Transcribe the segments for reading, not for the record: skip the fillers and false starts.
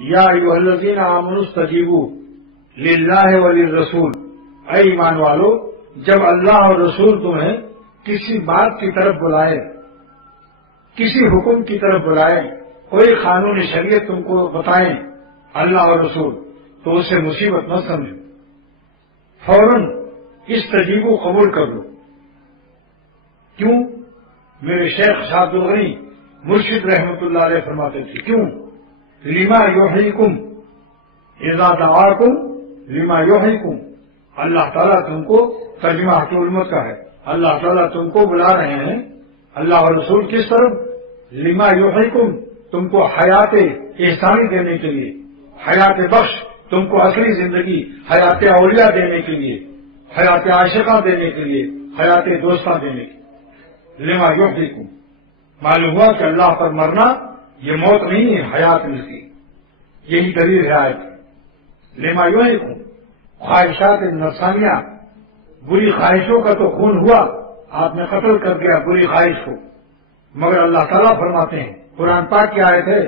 یا ایھا الذین آمنوا استجیبوا للہ وللرسول، اے ایمان والو جب اللہ اور رسول تمہیں کسی بات کی طرف بلائے، کسی حکم کی طرف بلائے، کوئی قانون شریعت تم کو بتائیں اللہ اور رسول، تو اسے مصیبت نہ سمجھو، فوراً استجیبوا قبول کر لو۔ کیوں؟ میرے شیخ شاہ عبد الغنی مرشد رحمۃ اللہ علیہ فرماتے تھے، کیوں؟ لما یحییکم اذا دعاکم لما یحییکم، اللہ تعالیٰ تم کو، ترجمہ حکیم الامت کا ہے، اللہ تعالیٰ تم کو بلا رہے ہیں، اللہ اور رسول کس طرف؟ لما یحییکم، تم کو حیات احسانی دینے کے لیے، حیات بخش، تم کو اصلی زندگی، حیات اولیاء دینے کے لیے، حیات عاشقہ دینے کے لیے، حیات دوستہ دینے کے لیے۔ لما یحییکم، معلوم ہوا کہ اللہ پر مرنا یہ موت نہیں ہے، حیات ملتی، یہی دلیل ہے آیت۔ لما یحییکم، خواہشات نفسانیہ، بری خواہشوں کا تو خون ہوا، آپ نے قتل کر دیا بری خواہش کو، مگر اللہ تعالیٰ فرماتے ہیں، قرآن پاک کی آیت ہے،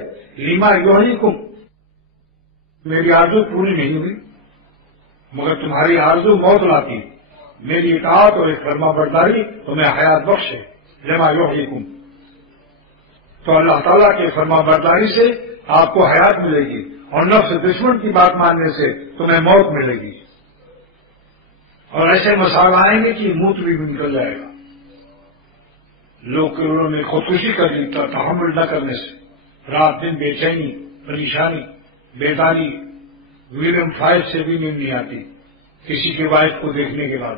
لما یحییکم، میری آرزو پوری نہیں ہوئی مگر تمہاری آرزو موت لاتی ہے، میری اطاعت اور ایک فرما برداری تمہیں حیات بخش ہے، لما یحییکم۔ تو اللہ تعالیٰ کے فرما برداری سے آپ کو حیات ملے گی، اور نفس دشمن کی بات ماننے سے تمہیں موت ملے گی، اور ایسے مسائل آئیں گے کہ موت بھی نکل جائے گا۔ لوگ کروڑوں میں خودکشی کر دی تحمل نہ کرنے سے، رات دن بے چینی، پریشانی، بیداری، ویلیم 5 سے بھی نیند نہیں آتی کسی کے وائف کو دیکھنے کے بعد،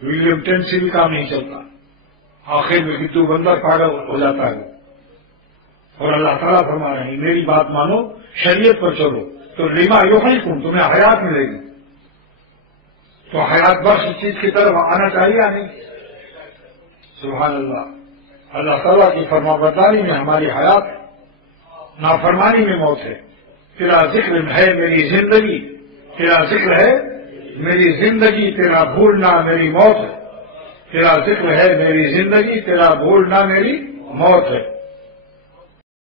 ویلیم 10 سے بھی کام نہیں چلتا، آخر میں گدو بندر پاگل ہو جاتا ہے۔ اور اللہ تعالیٰ فرما رہے ہیں میری بات مانو، شریعت پر چلو، تو لما یحییکم، تمہیں حیات ملے گی۔ تو حیات بخش چیز کی طرف آنا چاہیے یا نہیں؟ سبحان اللہ، اللہ تعالیٰ کی فرما برداری میں ہماری حیات ہے، نافرمانی میں موت ہے۔ تیرا ذکر ہے میری زندگی، تیرا ذکر ہے میری زندگی، تیرا بھولنا میری موت ہے، تیرا ذکر ہے میری زندگی، تیرا بھولنا میری موت ہے۔